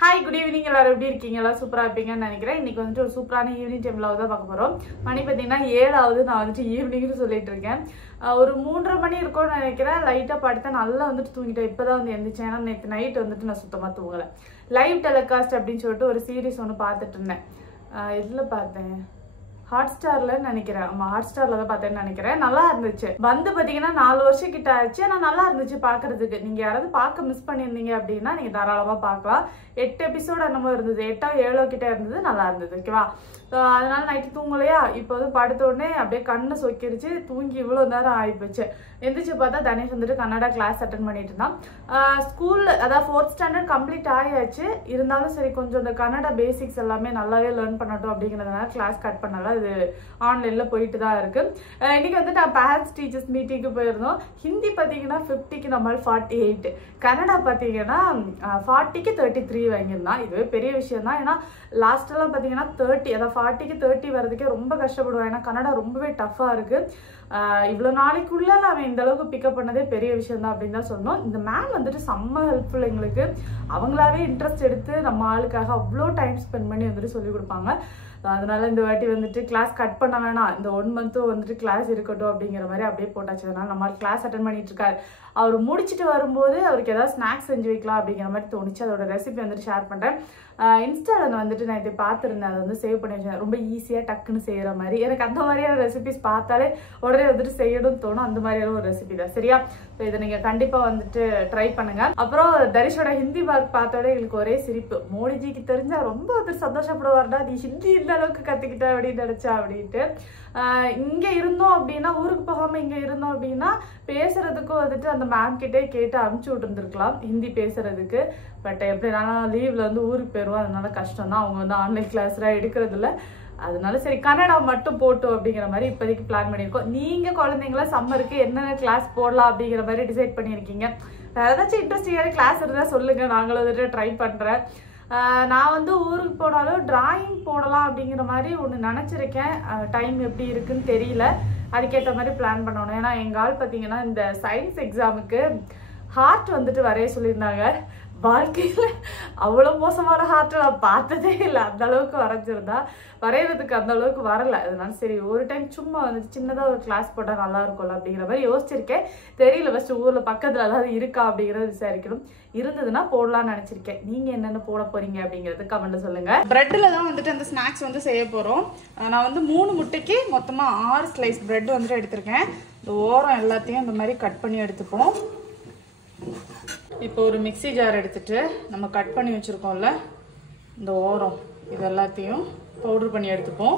Hi good evening எல்லாரும் எப்படி இருக்கீங்க? எல்லாம் சூப்பரா இருப்பீங்கன்னு நினைக்கிறேன். இன்னைக்கு வந்துட்டு ஒரு சூப்பரான ஈவினிங் டைம் vlog தான் பார்க்க போறோம். மணி பார்த்தீங்கன்னா 7 நான் வந்துட்டு ஈவினிங்னு சொல்லிட்டு இருக்கேன். ஒரு 3:30 மணி இருக்கும்னு நினைக்கிறேன். லைட்டா படுத்தேன், நல்லா வந்துட்டு தூங்கிட்டேன். இப்பதான் வந்து எந்திரிச்சேன். ஏன்னா நேற்று நைட் வந்துட்டு நான் சுத்தமா தூங்கல. லைவ் டெலிகாஸ்ட் அப்படின்னு சொல்லிட்டு ஒரு சீரிஸ் ஒன்று பார்த்துட்டு இருந்தேன். இதுல பார்த்தேன், ஹாட்ஸ்டார்ல நினைக்கிறேன். ஆமா, ஹாட்ஸ்டார்ல தான் பார்த்தேன்னு நினைக்கிறேன். நல்லா இருந்துச்சு. வந்து பாத்தீங்கன்னா 4 வருஷம் கிட்ட ஆச்சு. ஆனா நல்லா இருந்துச்சு பாக்குறதுக்கு. நீங்க யாராவது பார்க்க மிஸ் பண்ணியிருந்தீங்க அப்படின்னா நீங்க தாராளமா பார்க்கலாம். 8 எபிசோட் என்னமோ இருந்தது, 8 7 கிட்ட இருந்தது. நல்லா இருந்தது. ஓகேவா? அதனால நைட்டு தூங்கலையா, இப்போ வந்து படுத்த உடனே அப்படியே கண்ணு சொக்கிருச்சு. தூங்கி இவ்வளவு நேரம் ஆயிப்போச்சு. எந்திரிச்சு பார்த்தா தனேஷ் வந்துட்டு கன்னடா கிளாஸ் அட்டன் பண்ணிட்டு இருந்தான். ஸ்கூல் அதாவது 4th ஸ்டாண்டர்ட் கம்ப்ளீட் ஆயாச்சு. இருந்தாலும் சரி கொஞ்சம் இந்த கன்னடா பேசிக்ஸ் எல்லாமே நல்லாவே லேர்ன் பண்ணட்டும் அப்படிங்கிறதுனால கிளாஸ் கட் பண்ணல. இது ஆன்லைன்ல போயிட்டு தான் இருக்கு. இன்னைக்கு வந்து நான் பேரண்ட்ஸ் டீச்சர்ஸ் மீட்டிங்க்கு போயிருந்தோம். ஹிந்தி பார்த்தீங்கன்னா 50க்கு நம்ம 48, கன்னடா பார்த்தீங்கன்னா 40க்கு 33 வாங்கியிருந்தான். இதுவே பெரிய விஷயம் தான். ஏன்னா லாஸ்ட் எல்லாம் பார்த்தீங்கன்னா 30, அதாவது 40க்கு 30 வரதுக்கே ரொம்ப கஷ்டப்படுவான். ஏன்னா கன்னடா ரொம்பவே டஃபா இருக்கு. இவ்வளோ நாளைக்குள்ள அவன் இந்த அளவுக்கு பிக்கப் பண்ணதே பெரிய விஷயம் தான் அப்படின்னு தான் சொன்னோம். இந்த மேம் வந்துட்டு செம்ம ஹெல்ப்ஃபுல் எங்களுக்கு. அவங்களாவே இன்ட்ரெஸ்ட் எடுத்து நம்ம ஆளுக்காக அவ்வளோ டைம் ஸ்பெண்ட் பண்ணி வந்துட்டு சொல்லி கொடுப்பாங்க. அதனால இந்த வாட்டி வந்துட்டு கிளாஸ் கட் பண்ண வேணாம், இந்த 1 மந்த்தும் வந்துட்டு கிளாஸ் இருக்கட்டும் அப்படிங்கிற மாதிரி அப்படியே போட்டாச்சு. அதனால நம்ம கிளாஸ் அட்டன் பண்ணிட்டு இருக்காரு. அவர் முடிச்சுட்டு வரும்போது அவருக்கு ஏதாவது ஸ்நாக்ஸ் செஞ்சு வைக்கலாம் அப்படிங்கிற மாதிரி தோணுச்சு. அதோட ரெசிபி வந்துட்டு ஷேர் பண்ணுறேன். இன்ஸ்டாவில் வந்துட்டு நான் இதை பார்த்துருந்தேன். அதை வந்து சேவ் பண்ணி வச்சேன். ரொம்ப ஈஸியாக டக்குன்னு செய்கிற மாதிரி. எனக்கு அந்த மாதிரியான ரெசிபிஸ் பார்த்தாலே உடனே வந்துட்டு செய்யணும்னு தோணும். அந்த மாதிரியான ஒரு ரெசிபி தான். சரியா? ஸோ இதை நீங்கள் கண்டிப்பாக வந்துட்டு ட்ரை பண்ணுங்க. அப்புறம் தரிஷோட ஹிந்தி மார்க் பார்த்தோட எங்களுக்கு ஒரே சிரிப்பு. மோடிஜிக்கு தெரிஞ்சா ரொம்ப வந்துட்டு சந்தோஷப்படுவார்டா, நீ ஹிந்தி இந்த அளவுக்கு கற்றுக்கிட்ட அப்படின்னு நினச்சா அப்படின்ட்டு. இங்கே இருந்தோம் அப்படின்னா, ஊருக்கு போகாமல் இங்கே இருந்தோம் அப்படின்னா பேசுறதுக்கும் வந்துட்டு அந்த மேம் கிட்டே கேட்டு அனுப்பிச்சி விட்டுருந்துருக்கலாம் ஹிந்தி பேசுறதுக்கு. பட் எப்படினாலும் லீவ்ல வந்து ஊருக்கு போயிடுவோம். அதனால கஷ்டம் தான். அவங்க வந்து ஆன்லைன் கிளாஸ்லாம் எடுக்கிறது இல்லை. அதனால சரி கன்னடா மட்டும் போட்டோம் அப்படிங்கிற மாதிரி இப்போதைக்கு பிளான் பண்ணியிருக்கோம். நீங்க குழந்தைங்களா சம்மருக்கு என்னென்ன கிளாஸ் போடலாம் அப்படிங்கிற மாதிரி டிசைட் பண்ணியிருக்கீங்க? வேற ஏதாச்சும் இன்ட்ரெஸ்டிங்கான கிளாஸ் இருந்தால் சொல்லுங்க, நாங்களும் வந்துட்டு ட்ரை பண்றேன். நான் வந்து ஊருக்கு போனாலும் டிராயிங் போடலாம் அப்படிங்கிற மாதிரி ஒன்று நினச்சிருக்கேன். டைம் எப்படி இருக்குன்னு தெரியல. அதுக்கேற்ற மாதிரி பிளான் பண்ணணும். ஏன்னா எங்கள் ஆள் பார்த்தீங்கன்னா இந்த சயின்ஸ் எக்ஸாமுக்கு ஹார்ட் வந்துட்டு வரைய சொல்லியிருந்தாங்க. வாழ்க்கையில் அவ்வளோ மோசமான ஹார்ட்டை நான் பார்த்ததே இல்லை. அந்த அளவுக்கு வரைஞ்சிருந்தா, வரைகிறதுக்கு அந்த அளவுக்கு வரலை. அதனால சரி ஒரு டைம் சும்மா வந்துட்டு சின்னதாக ஒரு கிளாஸ் போட்டால் நல்லா இருக்கும்ல அப்படிங்கிற மாதிரி யோசிச்சிருக்கேன். தெரியல, ஃபஸ்ட்டு ஊரில் பக்கத்தில் ஏதாவது இருக்கா அப்படிங்கிறத விசாரிக்கணும். இருந்ததுன்னா போடலாம்னு நினச்சிருக்கேன். நீங்கள் என்னென்ன போட போறீங்க அப்படிங்கிறது கமெண்ட்ல சொல்லுங்க. பிரெட்டில் தான் வந்துட்டு அந்த ஸ்நாக்ஸ் வந்து செய்ய போகிறோம். நான் வந்து 3 முட்டைக்கு மொத்தமாக 6 ஸ்லைஸ் பிரெட் வந்துட்டு எடுத்திருக்கேன். இந்த ஓரம் எல்லாத்தையும் இந்த மாதிரி கட் பண்ணி எடுத்துப்போம். இப்போ ஒரு மிக்ஸி ஜார் எடுத்துட்டு நம்ம கட் பண்ணி வச்சிருக்கோம்ல இந்த ஓரம், இது எல்லாத்தையும் பவுடர் பண்ணி எடுத்துப்போம்.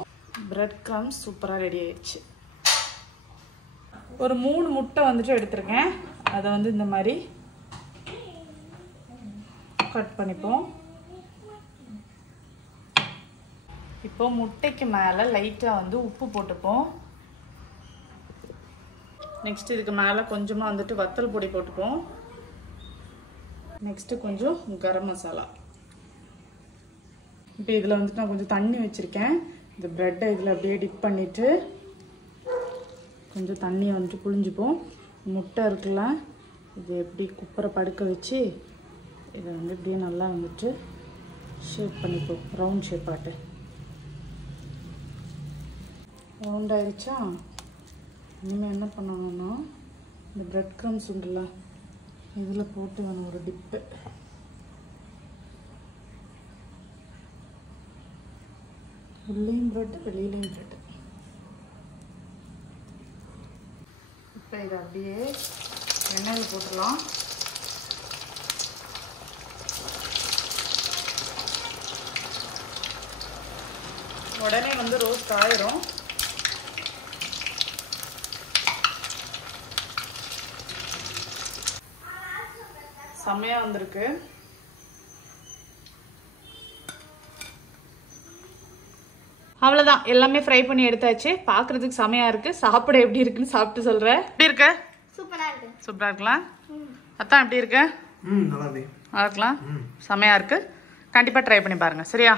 பிரெட் கிரம்ஸ் சூப்பராக ரெடி ஆயிடுச்சு. ஒரு 3 முட்டை வந்துட்டு எடுத்திருக்கேன். அதை வந்து இந்த மாதிரி கட் பண்ணிப்போம். இப்போ முட்டைக்கு மேலே லைட்டாக வந்து உப்பு போட்டுப்போம். நெக்ஸ்ட் இதுக்கு மேலே கொஞ்சமாக வந்துட்டு வத்தல் பொடி போட்டுப்போம். நெக்ஸ்ட்டு கொஞ்சம் கரம் மசாலா. இப்போ இதில் வந்துட்டு நான் கொஞ்சம் தண்ணி வச்சுருக்கேன். இந்த ப்ரெட்டை இதில் அப்படியே டிப் பண்ணிவிட்டு கொஞ்சம் தண்ணியை வந்துட்டு புழிஞ்சுப்போம். முட்டை இருக்குல்ல, இது எப்படி குப்பரை படுக்க வச்சு இதை வந்து இப்படியே நல்லா வந்துட்டு ஷேப் பண்ணிப்போம். ரவுண்ட் ஷேப்பாட்டு ரவுண்ட் ஆயிடுச்சா? இனிமேல் என்ன பண்ணணும்னா இந்த ப்ரெட் க்ரம்ஸ் உண்டுல்ல, இதில் போட்டு வேணும் ஒரு டிப்பு. உள்ளேயும் ப்ரெட்டு வெளியிலையும் ப்ரெட்டு. இப்போ இதை அப்படியே எண்ணெயில் போட்டுடலாம். உடனே வந்து ரோஸ்ட் ஆயிரும். செம்மையா வந்திருக்கு. அவ்வளவுதான், எல்லாமே ஃப்ரை பண்ணி எடுத்தாச்சு. பாக்குறதுக்கு செமையா இருக்கு. சாப்பிட எப்படி இருக்குன்னு சாப்பிட்டு சொல்றேன். எப்படி இருக்கு? சூப்பரா இருக்கு. சூப்பரா இருக்கலாம். அதான் எப்படி இருக்கு? நல்லா இருக்கலாம். செமையா இருக்கு. கண்டிப்பா ட்ரை பண்ணி பாருங்க. சரியா?